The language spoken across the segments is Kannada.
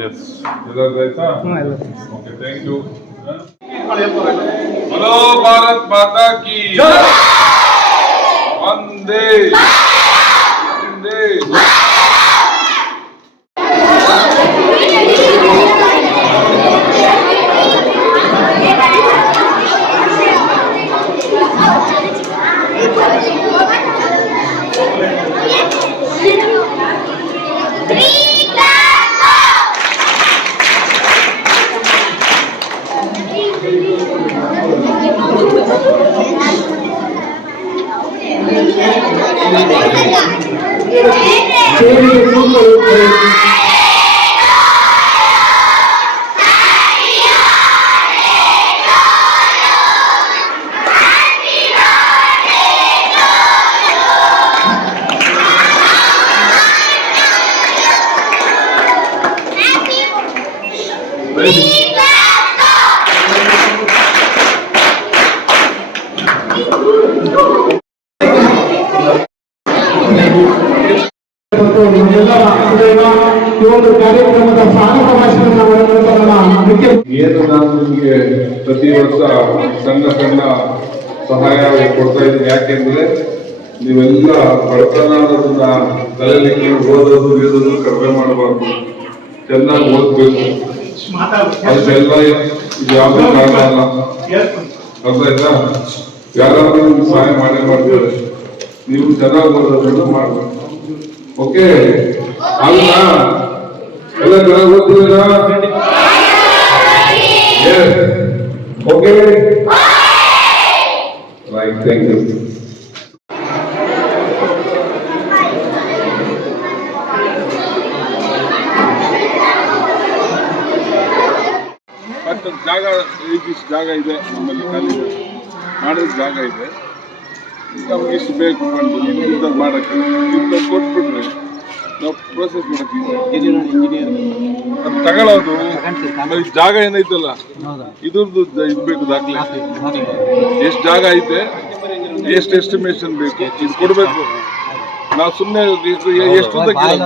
ಎಸ್ ಎಲ್ಲರಿಗೂ ಆಯ್ತಾ okay thank you hello Bharat Mata ಕಿ ಒಂದೇ ಏನು ನಾನು ನಿಮಗೆ ಪ್ರತಿ ವರ್ಷ ಸಣ್ಣ ಸಣ್ಣ ಸಹಾಯ ಕೊಡ್ತಾ ಇದ್ದೀನಿ. ಯಾಕೆಂದ್ರೆ ನೀವೆಲ್ಲ ಬಡತನ ಅನ್ನೋದನ್ನ ತಲೆಯಲ್ಲಿ ಓದೋದು ಇರೋದು ಕಡಿಮೆ ಮಾಡಬಾರ್ದು. ಚೆನ್ನಾಗಿ ಓದ್ಬೇಕು. ಅದಕ್ಕೆಲ್ಲ ಇದು ಯಾವುದೇ ಕಾರಣ ಅಲ್ಲ? ಅರ್ಥ ಆಯ್ತಾ ಯಾರಾದ್ರೂ ನಿಮ್ಗೆ ಸಹಾಯ ಮಾಡೇ ಮಾಡ್ತಾರೆ ನೀವು ಚೆನ್ನಾಗಿ ಓದೋದನ್ನ ಮಾಡ್ಬೇಕು ಓಕೆ ಅಲ್ಲ ಎಲ್ಲ ಚೆನ್ನಾಗಿ ಓದ್ತೀರಾ okay right thank thank but ಜಾಗ ಇದಿಷ್ಟು ಜಾಗ ಇದೆ ನಮ್ಮಲ್ಲಿ ಖಾಲಿ ಇದೆ. ಮಾಡೋದು ಜಾಗ ಇದೆ. ನಮ್ಗೆ ಇಷ್ಟು ಬೇಕು ಇಂಥದ್ದು ಮಾಡಕ್ಕೆ ಇಂಥದ್ದು ಕೊಟ್ಬಿಟ್ರೆ ನಾವು ಪ್ರೋಸೆಸ್ ಮಾಡಕ್ಕೆ ಅದು ತಗೊಳ್ಳೋದು ಆಮೇಲೆ ಈ ಜಾಗ ಏನೈತಲ್ಲ ಇದ್ರದ್ದು ಇದು ಬೇಕು ದಾಖಲೆ. ಎಷ್ಟು ಜಾಗ ಐತೆ ಎಷ್ಟು ಎಸ್ಟಿಮೇಷನ್ ಬೇಕು ಇದು ಕೊಡಬೇಕು. ನಾವು ಸುಮ್ಮನೆ ಎಷ್ಟು.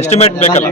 ಎಸ್ಟಿಮೇಟ್ ಬೇಕಲ್ಲ?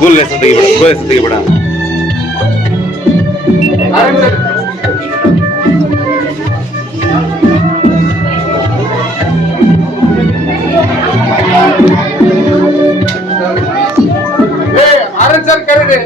கூல் கேஸ் தூக்கிப்படா கூல் கேஸ் தூக்கிப்படா அரசர் கரடு.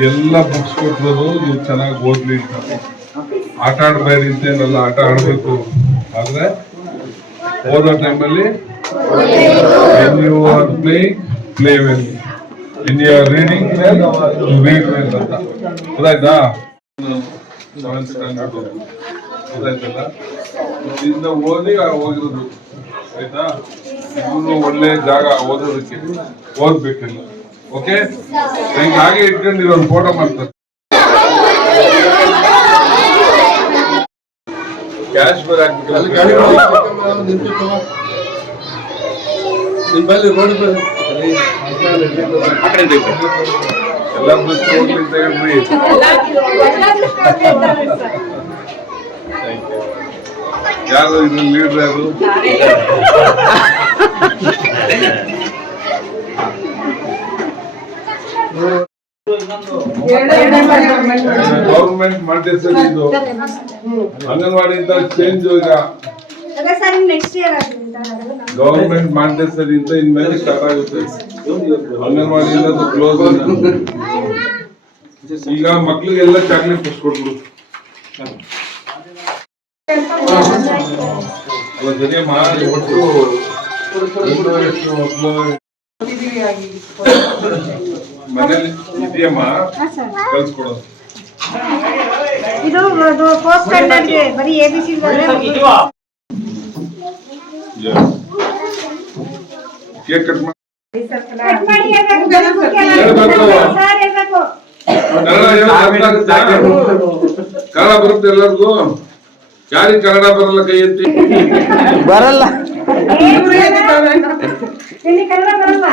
ನಿಮ್ಗೆಲ್ಲ ಬುಕ್ಸ್ ಕೊಟ್ಟಿರೋದು ನೀವು ಚೆನ್ನಾಗಿ ಓದ್ಲಿ ಅಂತ. ಆಟ ಅಂತ ಏನೆಲ್ಲ, ಆಟ ಆಡಬೇಕು. ಆದ್ರೆ ಓದೋ ಟೈಮಲ್ಲಿ are are play play when you are reading well you read well ಅಂತ. ಗೊತ್ತಾಯ್ತಾ? ಸೆವೆಂತ್ ಸ್ಟ್ಯಾಂಡರ್ಡ್ ಗೊತ್ತಾಯ್ತಲ್ಲ? ಇದನ್ನ ಓದಿ ಹೋಗಿರೋದು ಆಯ್ತಾ? ಇವನು ಒಳ್ಳೆ ಜಾಗ ಓದೋದಕ್ಕೆ. ಓದ್ಬೇಕಿಲ್ಲ. ಓಕೆ? ಹಿಂಗೆ ಹಾಗೆ ಇಟ್ಕೊಂಡು ಇದೊಂದು ಫೋಟೋ ಮಾಡ್ತಾರೆ. ಕ್ಯಾಶ್ ಬೇರೆ ಹಾಕ್ಬೇಕಲ್ಲ ಎಲ್ಲ ಹೋಗ್ಲಿ ಯಾರು ಇದ್ರ ಲೀಡ್ರ್ ಯಾರು? ಗೌರ್ಮೆಂಟ್ ಮಾಂಟೆಸರಿ ಇದು. ಅಂಗನವಾಡಿಯಿಂದ ಚೇಂಜ್ ಈಗ. ಗೌರ್ಮೆಂಟ್ ಮಾಂಟೆಸರಿ ಅಂತ ಇನ್ಮೇಲೆ ಸ್ಟಾರ್ಟ್ ಆಗುತ್ತೆ. ಅಂಗನವಾಡಿಯಿಂದ ಕ್ಲೋಸ್ ಈಗ ಮಕ್ಳಿಗೆಲ್ಲ ಚಾಕ್ಲೇಟ್ ಕೊಟ್ಬಿಡು. ಸರಿಯ ಮಾಡಿ ಒಟ್ಟು ಮನೇಲಿ ಇದೆಯಮ್ಮ? ಕಳ್ಸ್ಕೊಡೋದು ಇದು ಫಸ್ಟ್ ಫೋರ್ತ್ ಸ್ಟ್ಯಾಂಡರ್ಡ್ಗೆ ಬರಿ A B C cake cut ಮಾಡಿ ಕಟ್ ಮಾಡಿ ಹೇಳ್ಬೇಕು, ಹೇಳ್ಬೇಕು. ಸರ್ ಹೇಳ್ಬೇಕು. ಕನ್ನಡ ಬರುತ್ತೆ ಎಲ್ಲರಿಗೂ? ಯಾರಿಗೆ ಕನ್ನಡ ಬರಲ್ಲ ಕೈ ಎತ್ತಿ? ಬರಲ್ಲ. ಇಲ್ಲಿ ಕನ್ನಡ ಬರಲ್ವಾ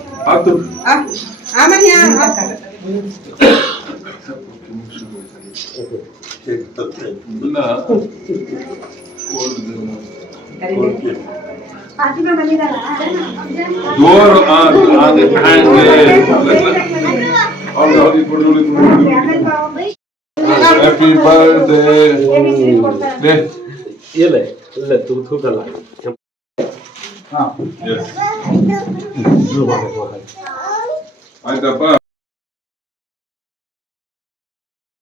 ಆತು ಇಲ್ಲ ಫಾತಿಮಾ ಬಂದಿದ್ದಾಳ ಜೋರು ಆ, ಅದೇ ಹಂಗೆ ಹೌದು ಹೌದು ಕೊಡು ಹ್ಯಾಪಿ ಬರ್ಡೇ ಇಲ್ಲ ಇಲ್ಲ ತೂ ತೂಕಲ್ಲ ಆಯ್ತಪ್ಪ